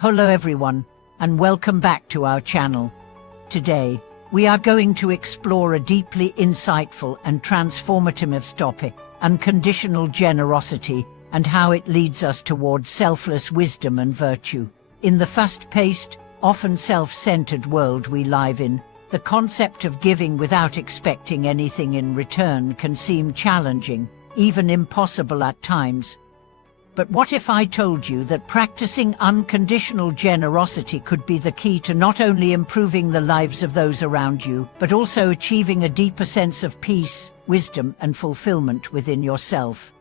Hello everyone, and welcome back to our channel. Today, we are going to explore a deeply insightful and transformative topic, unconditional generosity, and how it leads us towards selfless wisdom and virtue. In the fast-paced, often self-centered world we live in, the concept of giving without expecting anything in return can seem challenging, even impossible at times. But what if I told you that practicing unconditional generosity could be the key to not only improving the lives of those around you, but also achieving a deeper sense of peace, wisdom, and fulfillment within yourself?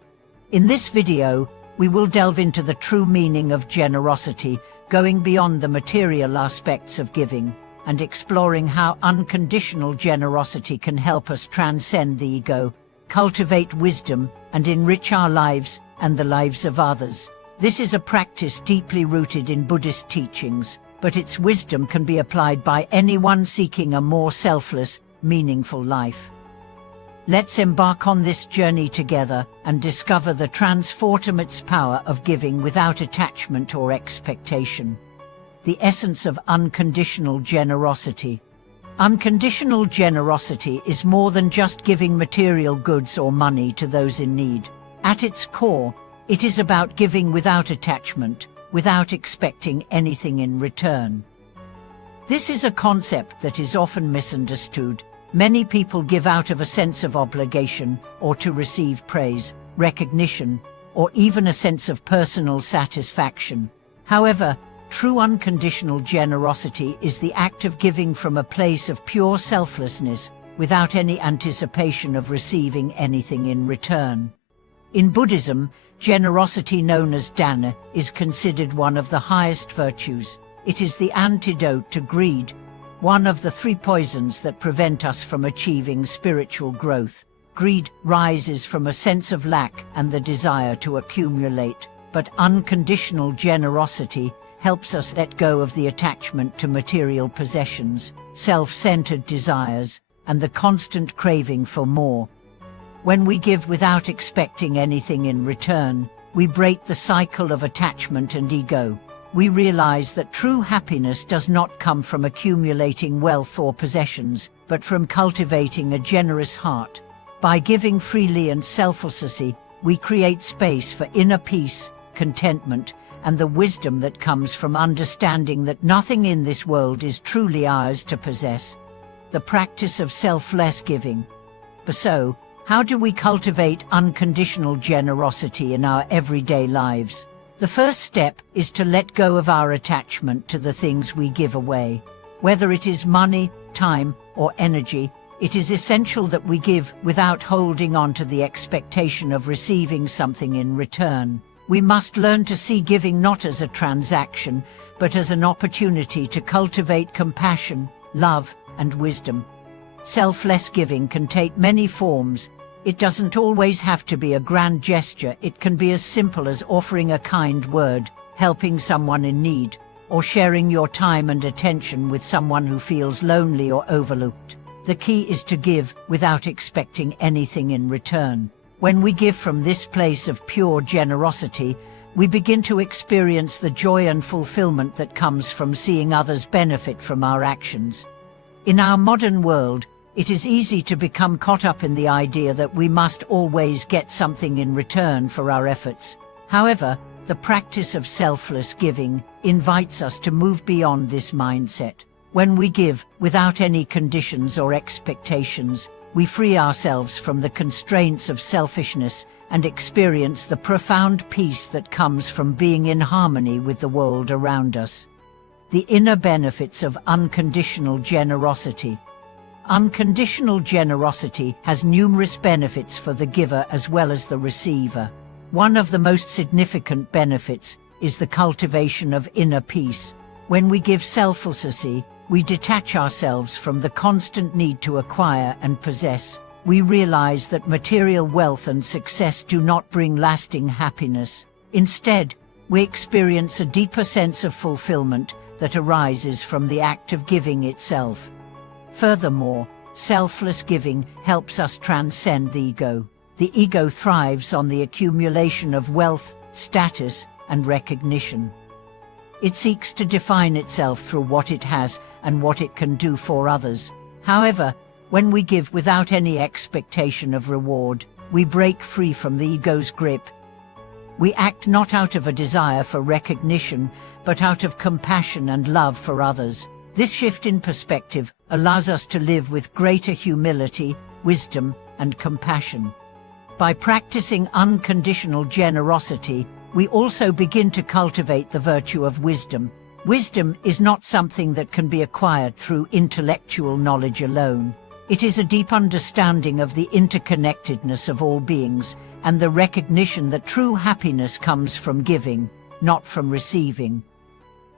In this video, we will delve into the true meaning of generosity, going beyond the material aspects of giving, and exploring how unconditional generosity can help us transcend the ego, cultivate wisdom, and enrich our lives and the lives of others. This is a practice deeply rooted in Buddhist teachings, but its wisdom can be applied by anyone seeking a more selfless, meaningful life. Let's embark on this journey together and discover the transformative power of giving without attachment or expectation. The essence of unconditional generosity. Unconditional generosity is more than just giving material goods or money to those in need. At its core, it is about giving without attachment, without expecting anything in return. This is a concept that is often misunderstood. Many people give out of a sense of obligation, or to receive praise, recognition, or even a sense of personal satisfaction. However, true unconditional generosity is the act of giving from a place of pure selflessness, without any anticipation of receiving anything in return. In Buddhism, generosity, known as dana, is considered one of the highest virtues. It is the antidote to greed, one of the three poisons that prevent us from achieving spiritual growth. Greed rises from a sense of lack and the desire to accumulate, but unconditional generosity helps us let go of the attachment to material possessions, self-centered desires, and the constant craving for more. When we give without expecting anything in return, we break the cycle of attachment and ego. We realize that true happiness does not come from accumulating wealth or possessions, but from cultivating a generous heart. By giving freely and selflessly, we create space for inner peace, contentment, and the wisdom that comes from understanding that nothing in this world is truly ours to possess. The practice of selfless giving. So, how do we cultivate unconditional generosity in our everyday lives? The first step is to let go of our attachment to the things we give away. Whether it is money, time, or energy, it is essential that we give without holding on to the expectation of receiving something in return. We must learn to see giving not as a transaction, but as an opportunity to cultivate compassion, love, and wisdom. Selfless giving can take many forms. It doesn't always have to be a grand gesture. It can be as simple as offering a kind word, helping someone in need, or sharing your time and attention with someone who feels lonely or overlooked. The key is to give without expecting anything in return. When we give from this place of pure generosity, we begin to experience the joy and fulfillment that comes from seeing others benefit from our actions. In our modern world, it is easy to become caught up in the idea that we must always get something in return for our efforts. However, the practice of selfless giving invites us to move beyond this mindset. When we give without any conditions or expectations, we free ourselves from the constraints of selfishness and experience the profound peace that comes from being in harmony with the world around us. The inner benefits of unconditional generosity. Unconditional generosity has numerous benefits for the giver as well as the receiver. One of the most significant benefits is the cultivation of inner peace. When we give selflessly, we detach ourselves from the constant need to acquire and possess. We realize that material wealth and success do not bring lasting happiness. Instead, we experience a deeper sense of fulfillment that arises from the act of giving itself. Furthermore, selfless giving helps us transcend the ego. The ego thrives on the accumulation of wealth, status, and recognition. It seeks to define itself through what it has and what it can do for others. However, when we give without any expectation of reward, we break free from the ego's grip. We act not out of a desire for recognition, but out of compassion and love for others. This shift in perspective allows us to live with greater humility, wisdom, and compassion. By practicing unconditional generosity, we also begin to cultivate the virtue of wisdom. Wisdom is not something that can be acquired through intellectual knowledge alone. It is a deep understanding of the interconnectedness of all beings and the recognition that true happiness comes from giving, not from receiving.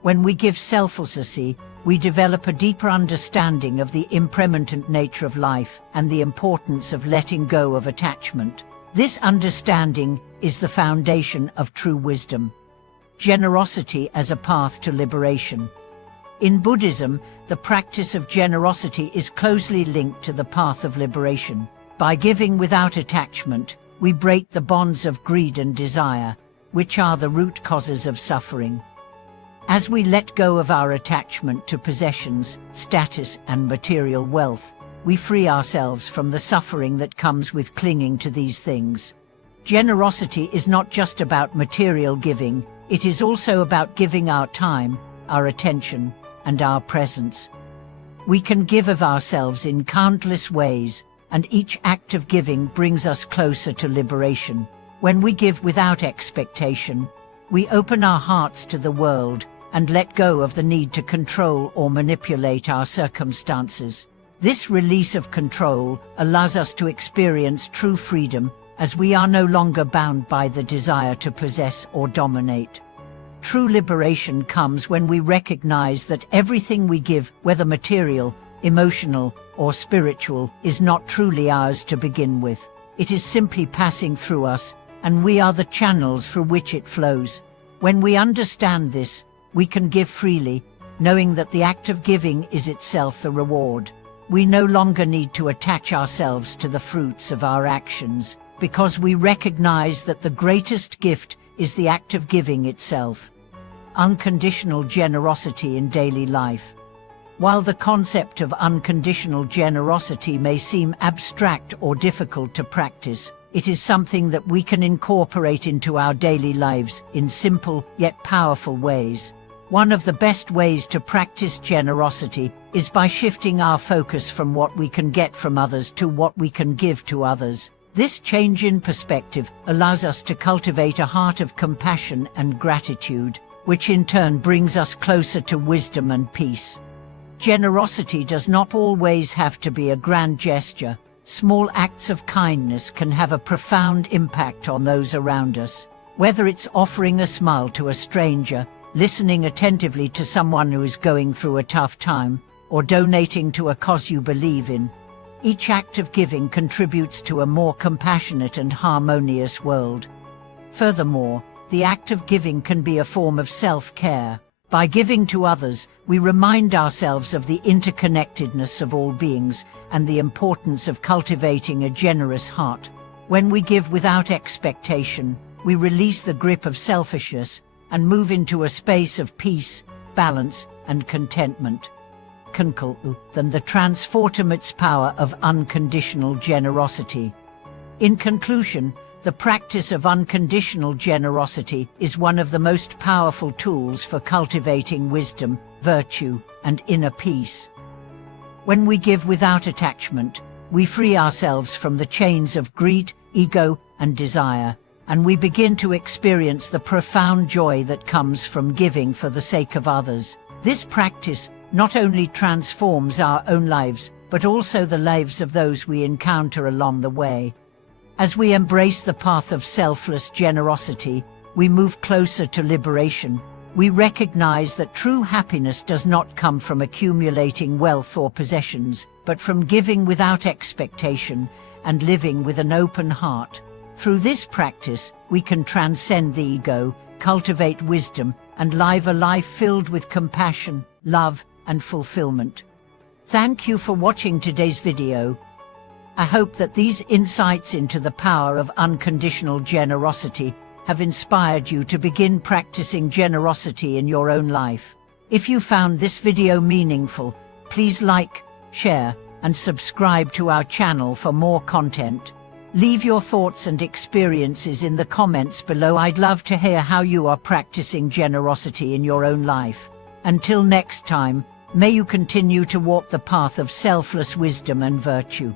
When we give selflessly, we develop a deeper understanding of the impermanent nature of life and the importance of letting go of attachment. This understanding is the foundation of true wisdom. Generosity as a path to liberation. In Buddhism, the practice of generosity is closely linked to the path of liberation. By giving without attachment, we break the bonds of greed and desire, which are the root causes of suffering. As we let go of our attachment to possessions, status, and material wealth, we free ourselves from the suffering that comes with clinging to these things. Generosity is not just about material giving, it is also about giving our time, our attention, and our presence. We can give of ourselves in countless ways, and each act of giving brings us closer to liberation. When we give without expectation, we open our hearts to the world and let go of the need to control or manipulate our circumstances. This release of control allows us to experience true freedom, as we are no longer bound by the desire to possess or dominate. True liberation comes when we recognize that everything we give, whether material, emotional, or spiritual, is not truly ours to begin with. It is simply passing through us, and we are the channels through which it flows. When we understand this, we can give freely, knowing that the act of giving is itself the reward. We no longer need to attach ourselves to the fruits of our actions, because we recognize that the greatest gift is the act of giving itself. Unconditional generosity in daily life. While the concept of unconditional generosity may seem abstract or difficult to practice, it is something that we can incorporate into our daily lives in simple yet powerful ways. One of the best ways to practice generosity is by shifting our focus from what we can get from others to what we can give to others. This change in perspective allows us to cultivate a heart of compassion and gratitude, which in turn brings us closer to wisdom and peace. Generosity does not always have to be a grand gesture. Small acts of kindness can have a profound impact on those around us. Whether it's offering a smile to a stranger, listening attentively to someone who is going through a tough time, or donating to a cause you believe in, each act of giving contributes to a more compassionate and harmonious world. Furthermore, the act of giving can be a form of self-care. By giving to others, we remind ourselves of the interconnectedness of all beings and the importance of cultivating a generous heart. When we give without expectation, we release the grip of selfishness and move into a space of peace, balance, and contentment. Than the transformative power of unconditional generosity. In conclusion, the practice of unconditional generosity is one of the most powerful tools for cultivating wisdom, virtue, and inner peace. When we give without attachment, we free ourselves from the chains of greed, ego, and desire, and we begin to experience the profound joy that comes from giving for the sake of others. This practice not only transforms our own lives, but also the lives of those we encounter along the way. As we embrace the path of selfless generosity, we move closer to liberation. We recognize that true happiness does not come from accumulating wealth or possessions, but from giving without expectation and living with an open heart. Through this practice, we can transcend the ego, cultivate wisdom, and live a life filled with compassion, love, and fulfillment. Thank you for watching today's video. I hope that these insights into the power of unconditional generosity have inspired you to begin practicing generosity in your own life. If you found this video meaningful, please like, share, and subscribe to our channel for more content. Leave your thoughts and experiences in the comments below. I'd love to hear how you are practicing generosity in your own life. Until next time, may you continue to walk the path of selfless wisdom and virtue.